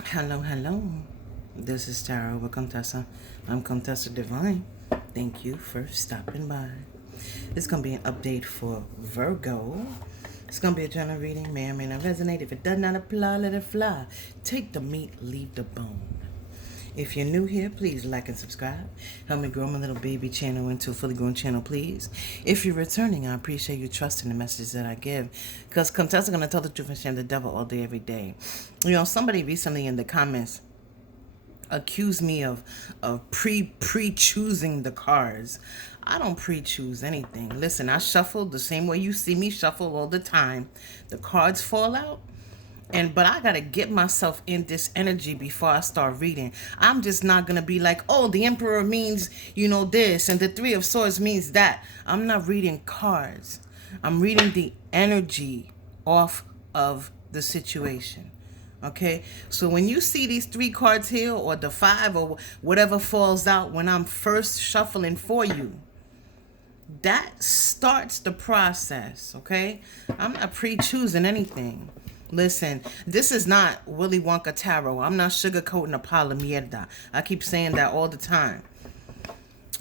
Hello, hello. This is Tara with Contessa. I'm Contessa Divine. Thank you for stopping by. It's going to be an update for Virgo. It's going to be a general reading. May or may not resonate. If it does not apply, let it fly. Take the meat, leave the bone. If you're new here, please like and subscribe. Help me grow my little baby channel into a fully grown channel, please. If you're returning, I appreciate you trusting the messages that I give. Because Contessa going to tell the truth and shame the devil all day, every day. You know, somebody recently in the comments accused me of pre-choosing the cards. I don't pre-choose anything. Listen, I shuffle the same way you see me shuffle all the time. The cards fall out. But I gotta get myself in this energy before I start reading. I'm just not gonna be like, oh, the Emperor means, this, and the Three of Swords means that. I'm not reading cards. I'm reading the energy off of the situation. Okay? So when you see these three cards here, or the five, or whatever falls out when I'm first shuffling for you, that starts the process, okay? I'm not pre-choosing anything. Listen, this is not Willy Wonka tarot. I'm not sugarcoating a pala mierda. I keep saying that all the time.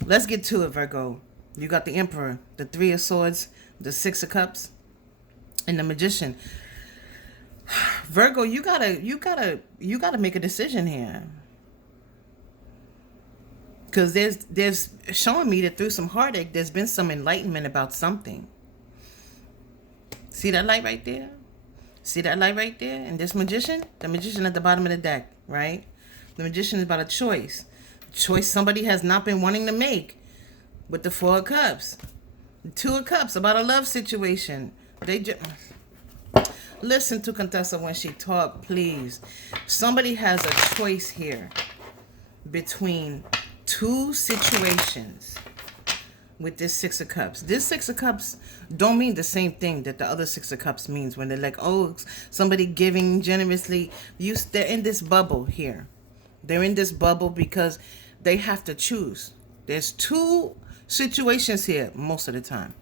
Let's get to it, Virgo. You got the Emperor, the Three of Swords, the Six of Cups, and the Magician. Virgo, you gotta make a decision here. Because there's showing me that through some heartache, there's been some enlightenment about something. See that light right there? See that light right there? And this Magician? The Magician at the bottom of the deck, right? The Magician is about a choice. Choice somebody has not been wanting to make. With the Four of Cups. The Two of Cups, about a love situation. They just... Listen to Contessa when she talk, please. Somebody has a choice here between two situations with this Six of Cups. This Six of Cups don't mean the same thing that the other Six of Cups means when they're like, oh, somebody giving generously. They're in this bubble here. They're in this bubble because they have to choose. There's two situations here most of the time.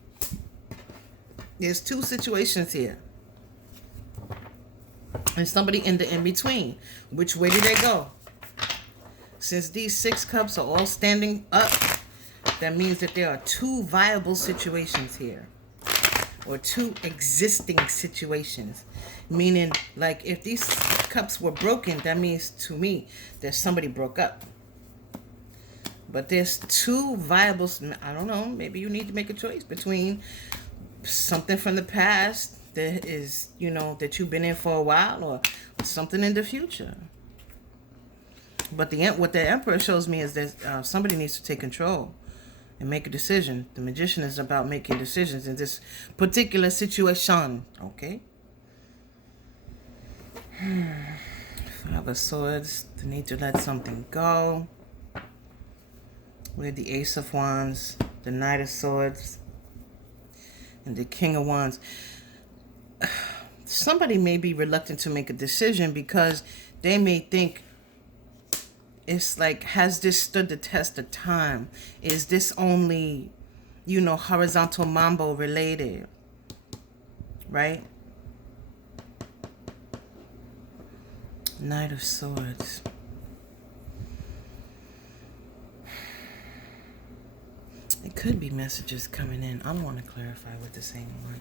There's two situations here. And somebody in the in-between. Which way do they go? Since these Six Cups are all standing up, that means that there are two viable situations here. Or two existing situations. Meaning, like, if these cups were broken, that means to me that somebody broke up. But there's two viable, I don't know, maybe you need to make a choice between something from the past that is, that you've been in for a while, or something in the future. But what the Emperor shows me is that somebody needs to take control and make a decision. The Magician is about making decisions in this particular situation. Okay? Five of Swords. The need to let something go. We have the Ace of Wands. The Knight of Swords. And the King of Wands. Somebody may be reluctant to make a decision because they may think, it's like, has this stood the test of time? Is this only, horizontal mambo related? Right? Knight of Swords. It could be messages coming in. I want to clarify with the same one.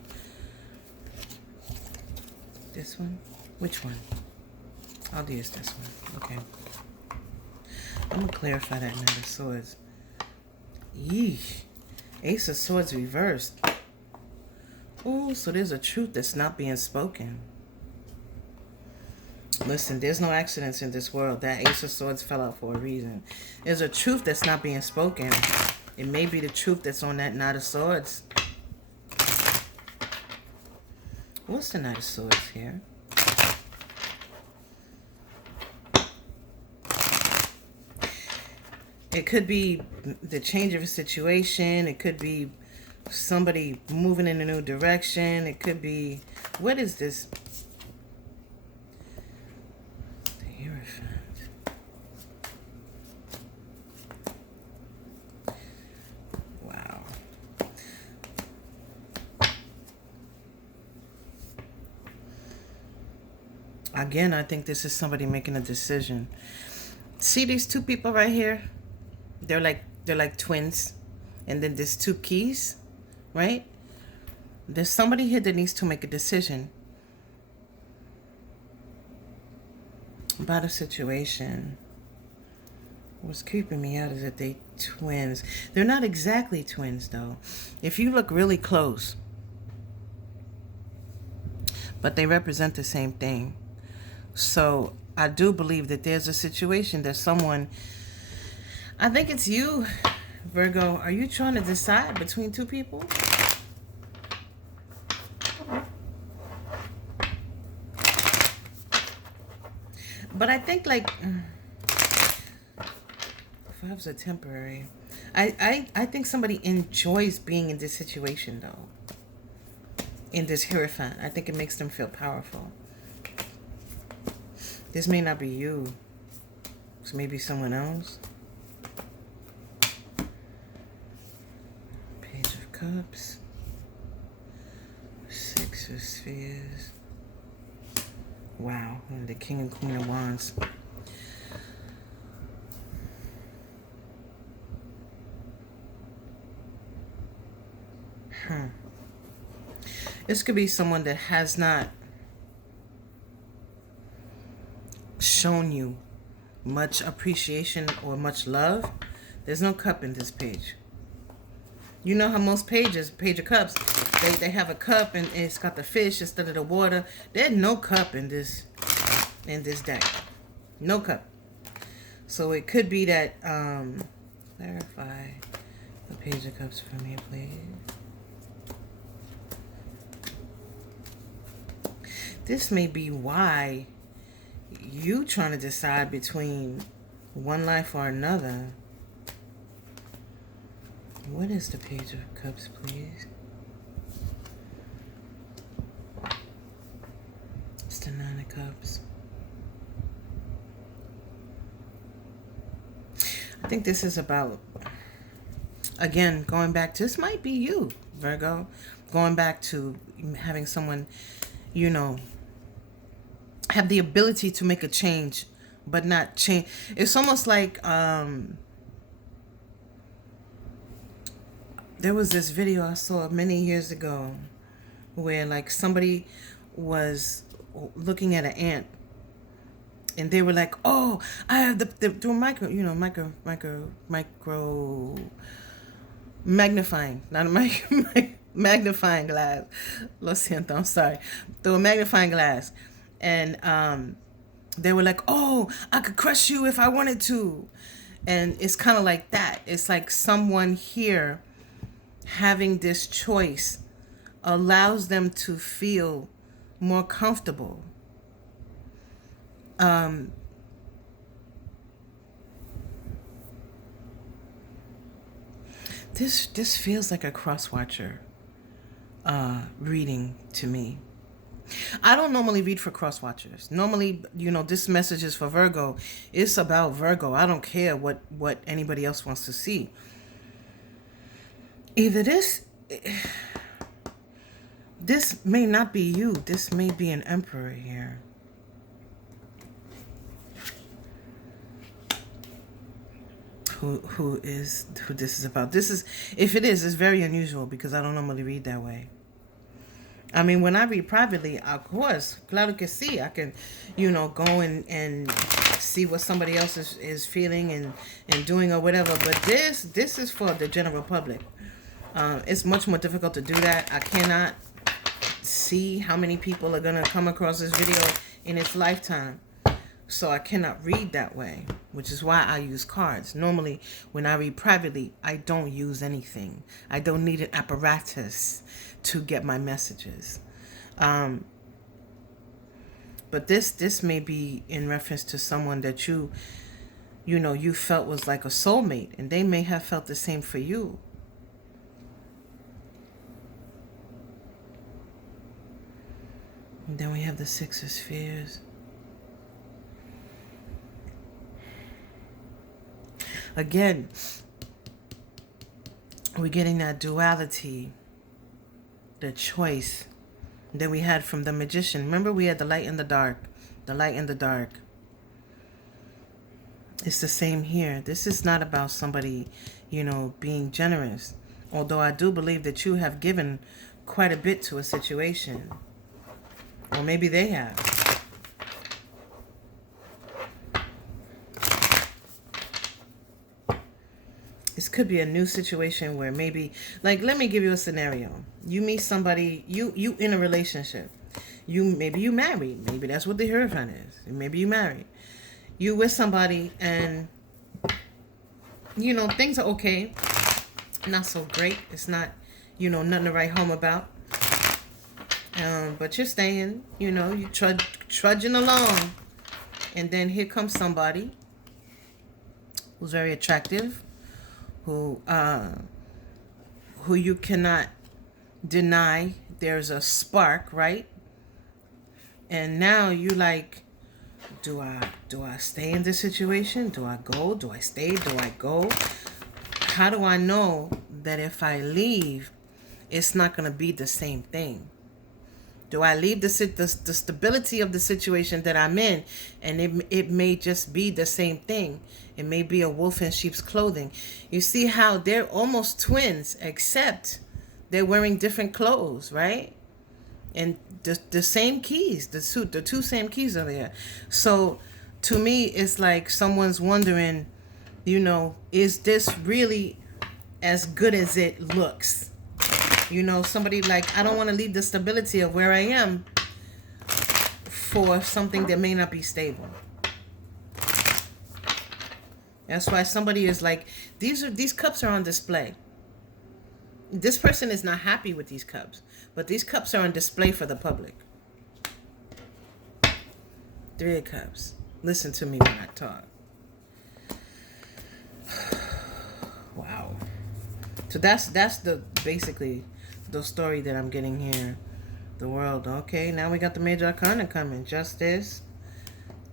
This one? Which one? I'll use this one. Okay. I'm going to clarify that Knight of Swords. Yeesh. Ace of Swords reversed. Oh, so there's a truth that's not being spoken. Listen, there's no accidents in this world. That Ace of Swords fell out for a reason. There's a truth that's not being spoken. It may be the truth that's on that Knight of Swords. What's the Knight of Swords here? It could be the change of a situation. It could be somebody moving in a new direction. It could be... What is this? The Hierophant. Wow. Again, I think this is somebody making a decision. See these two people right here? They're like twins. And then there's two keys, right? There's somebody here that needs to make a decision about a situation. What's creeping me out is that they twins. They're not exactly twins though. If you look really close, but they represent the same thing. So I do believe that there's a situation that someone, I think it's you, Virgo. Are you trying to decide between two people? But I think like fives are temporary. I think somebody enjoys being in this situation though. In this Hierophant. I think it makes them feel powerful. This may not be you. This may be someone else. Page of Cups. Six of Spheres. Wow. And the King and Queen of Wands. This could be someone that has not shown you much appreciation or much love. There's no cup in this page. You know how most pages, Page of Cups, they have a cup and it's got the fish instead of the water. There's no cup in this deck. No cup. So it could be that clarify the Page of Cups for me, please. This may be why you trying to decide between one life or another. What is the Page of Cups, please? It's the Nine of Cups. I think this is about, again, going back to, this might be you, Virgo. Going back to having someone, you know, have the ability to make a change, but not change. It's almost like there was this video I saw many years ago where like somebody was looking at an ant and they were like, oh, I have the micro magnifying, not a magnifying glass. Lo siento, I'm sorry. Through a magnifying glass. And they were like, oh, I could crush you if I wanted to. And it's kind of like that. It's like someone here having this choice allows them to feel more comfortable. This feels like a cross-watcher reading to me. I don't normally read for cross-watchers. Normally, this message is for Virgo. It's about Virgo. I don't care what anybody else wants to see. Either this may not be you. This may be an emperor here. Who this is about. This is, if it is, it's very unusual because I don't normally read that way. I mean, when I read privately, of course, claro que sí, I can, go and see what somebody else is feeling and doing or whatever. But this is for the general public. It's much more difficult to do that. I cannot see how many people are going to come across this video in its lifetime. So I cannot read that way, which is why I use cards. Normally, when I read privately, I don't use anything. I don't need an apparatus to get my messages. But this may be in reference to someone that you felt was like a soulmate, and they may have felt the same for you. And then we have the Six of Spheres. Again, we're getting that duality, the choice that we had from the Magician. Remember, we had the light and the dark. the light and the dark. It's the same here. This is not about somebody, being generous. Although I do believe that you have given quite a bit to a situation. Or maybe they have. This could be a new situation where maybe, like, let me give you a scenario. You meet somebody, you in a relationship. Maybe you married. Maybe that's what the Hierophant is. Maybe you married. You with somebody and, things are okay. Not so great. It's not, nothing to write home about. But you're staying, you trudging along. And then here comes somebody who's very attractive, who you cannot deny there's a spark, right? And now you like, do I stay in this situation? Do I go? Do I stay? Do I go? How do I know that if I leave, it's not going to be the same thing? Do I leave the stability of the situation that I'm in, and it may just be the same thing? It may be a wolf in sheep's clothing. You see how they're almost twins, except they're wearing different clothes, right? And the same keys, the two same keys are there. So to me, it's like someone's wondering, is this really as good as it looks? Somebody like, I don't want to leave the stability of where I am for something that may not be stable. That's why somebody is like, these cups are on display. This person is not happy with these cups, but these cups are on display for the public. 3 of Cups. Listen to me when I talk. Wow. So that's basically the story that I'm getting here. The World. Okay, now we got the Major Arcana coming. Justice.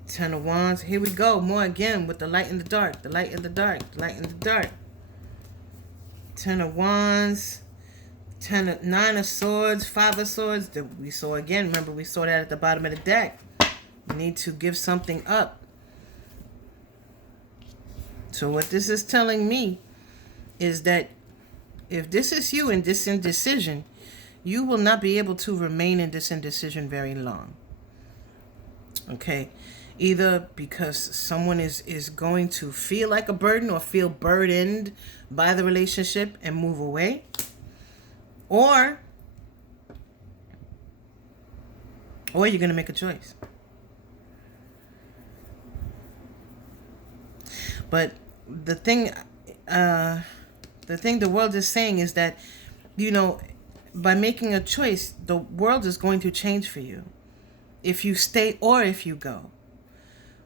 10 of Wands. Here we go. More again with the light and the dark. The light and the dark. The light and the dark. 10 of Wands. 9 of Swords. 5 of Swords. That we saw again. Remember, we saw that at the bottom of the deck. You need to give something up. So what this is telling me is that if this is you in this indecision, you will not be able to remain in this indecision very long. Okay? Either because someone is going to feel like a burden or feel burdened by the relationship and move away. Or you're going to make a choice. But the thing the world is saying is that, by making a choice, the world is going to change for you. If you stay or if you go.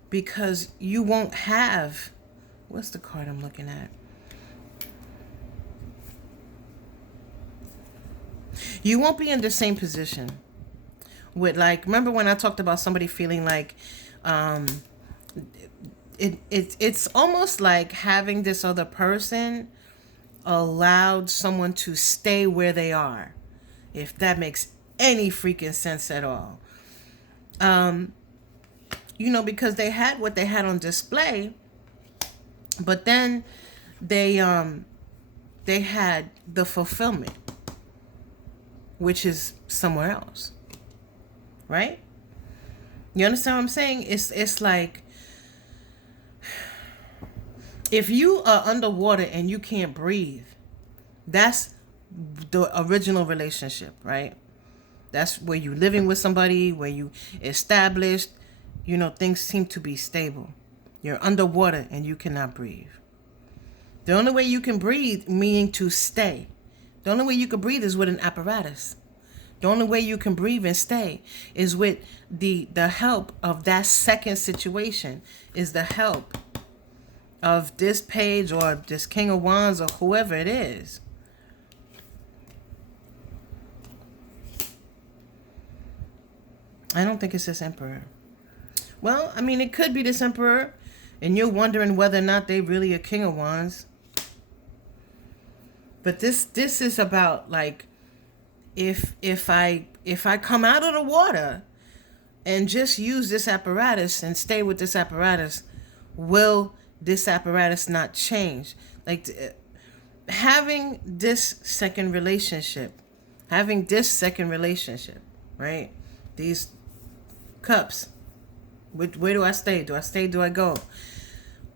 Because you won't have... What's the card I'm looking at? You won't be in the same position. With, like, remember when I talked about somebody feeling like... It's almost like having this other person allowed someone to stay where they are, if that makes any freaking sense at all. Because they had what they had on display, but then they had the fulfillment, which is somewhere else, right? You understand what I'm saying? It's like, if you are underwater and you can't breathe, that's the original relationship, right? That's where you're living with somebody, where you established, things seem to be stable. You're underwater and you cannot breathe. The only way you can breathe, meaning to stay, the only way you can breathe is with an apparatus. The only way you can breathe and stay is with the help of that second situation, is the help of this page or this King of Wands or whoever it is. I don't think it's this Emperor. Well, I mean, it could be this Emperor, and you're wondering whether or not they really a King of Wands. But this is about, like, if I come out of the water, and just use this apparatus and stay with this apparatus, will this apparatus not change? Like, having this second relationship, right? These cups, where do I stay? Do I stay? Do I go?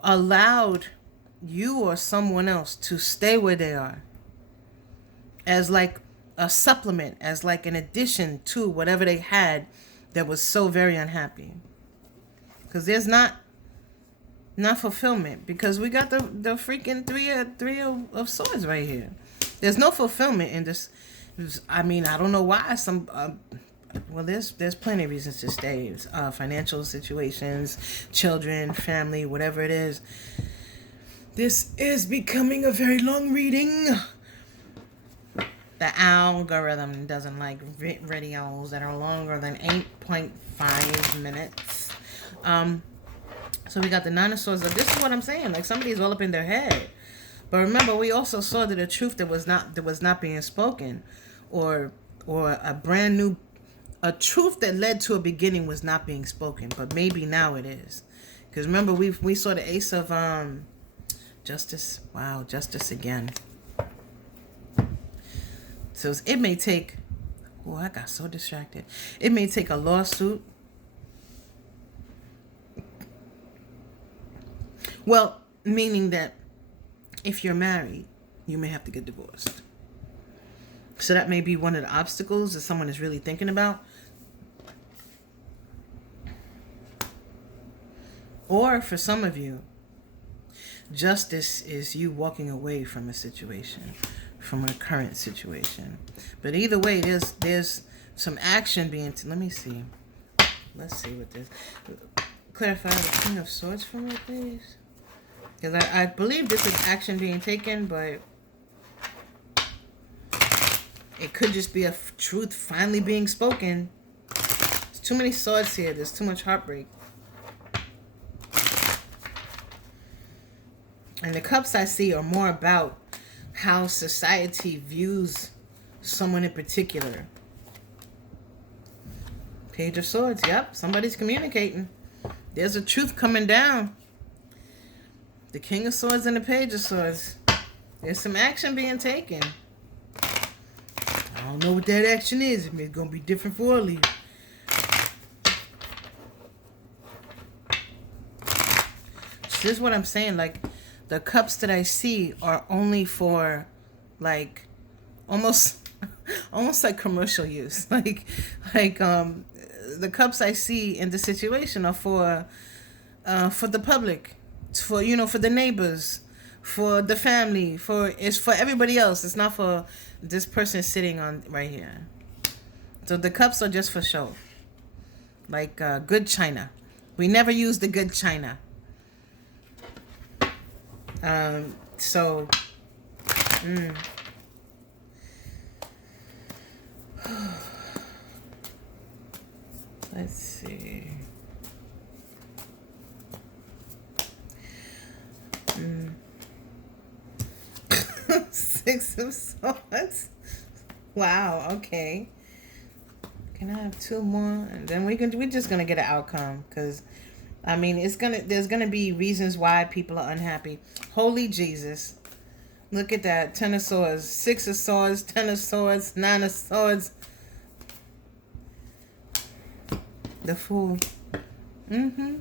Allowed you or someone else to stay where they are as like a supplement, as like an addition to whatever they had that was so very unhappy. Because there's not fulfillment, because we got the freaking three of swords right here. There's no fulfillment in this. I mean, I don't know why some well, there's plenty of reasons to stay. Financial situations, children, family, whatever it is. This is becoming a very long reading. The algorithm doesn't like videos that are longer than 8.5 minutes. So we got the Nine of Swords. This is what I'm saying. Like, somebody's all up in their head. But remember, we also saw that a truth that was not being spoken, or a brand new, a truth that led to a beginning was not being spoken. But maybe now it is. Because remember, we saw the Ace of Justice. Wow, Justice again. So it may take. Oh, I got so distracted. It may take a lawsuit. Well, meaning that if you're married, you may have to get divorced. So that may be one of the obstacles that someone is really thinking about. Or for some of you, justice is you walking away from a situation, from a current situation. But either way, there's some action being. Let me see. Let's see what this. Clarify the King of Swords for me, please. Because I believe this is action being taken, but it could just be a truth finally being spoken. There's too many swords here. There's too much heartbreak. And the cups I see are more about how society views someone in particular. Page of Swords. Yep, somebody's communicating. There's a truth coming down. The King of Swords and the Page of Swords. There's some action being taken. I don't know what that action is. It's going to be different for all of you. So this is what I'm saying. Like, the cups that I see are only for, like, almost like commercial use. Like the cups I see in the situation are for the public. For the neighbors, for the family, it's for everybody else. It's not for this person sitting on right here. So the cups are just for show, like good china. We never use the good china. So, let's see. Six of Swords. Wow. Okay. Can I have two more, and then we're just gonna get an outcome? Because, I mean, there's gonna be reasons why people are unhappy. Holy Jesus! Look at that. 10 of Swords, 6 of Swords, 10 of Swords, 9 of Swords. The Fool.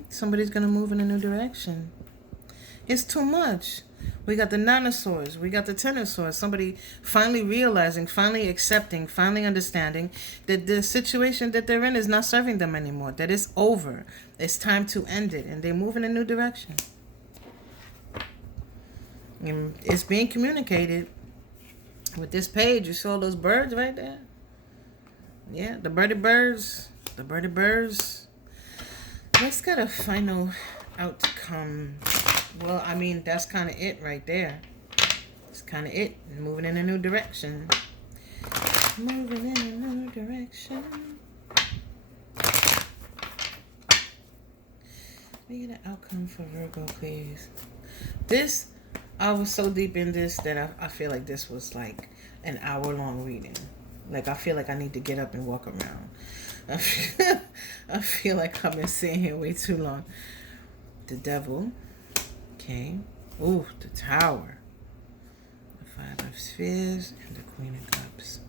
Somebody's gonna move in a new direction. It's too much. We got the 9 of Swords. We got the 10 of Swords. Somebody finally realizing, finally accepting, finally understanding that the situation that they're in is not serving them anymore. That it's over. It's time to end it. And they move in a new direction. And it's being communicated. With this page, you saw those birds right there? Yeah, the birdie birds. The birdie birds. Let's get a final outcome. Well, I mean, that's kind of it right there. It's kind of it. Moving in a new direction. Moving in a new direction. We get an outcome for Virgo, please. This, I was so deep in this that I feel like this was like an hour-long reading. Like, I feel like I need to get up and walk around. I feel like I've been sitting here way too long. The Devil. Okay. Ooh, the Tower. The Five of Spheres and the Queen of Cups.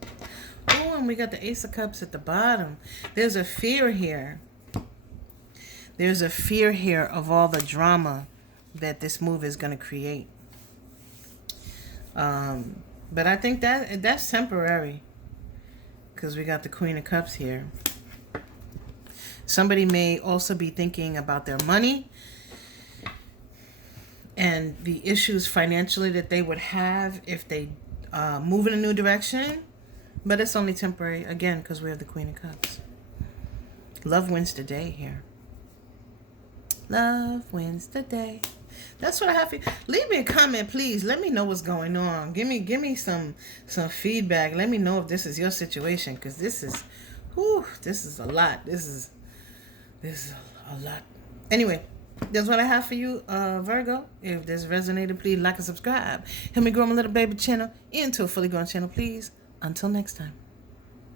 Oh, and we got the Ace of Cups at the bottom. There's a fear here. There's a fear here of all the drama that this move is going to create. But I think that's temporary, because we got the Queen of Cups here. Somebody may also be thinking about their money and the issues financially that they would have if they move in a new direction. But it's only temporary, again, because we have the Queen of Cups. Love wins the day here. Love wins the day. That's what I have for you. Leave me a comment, please. Let me know what's going on. Give me some feedback. Let me know if this is your situation, because this is a lot. This is a lot. Anyway, that's what I have for you, Virgo. If this resonated, please like and subscribe. Help me grow my little baby channel into a fully grown channel, please. Until next time.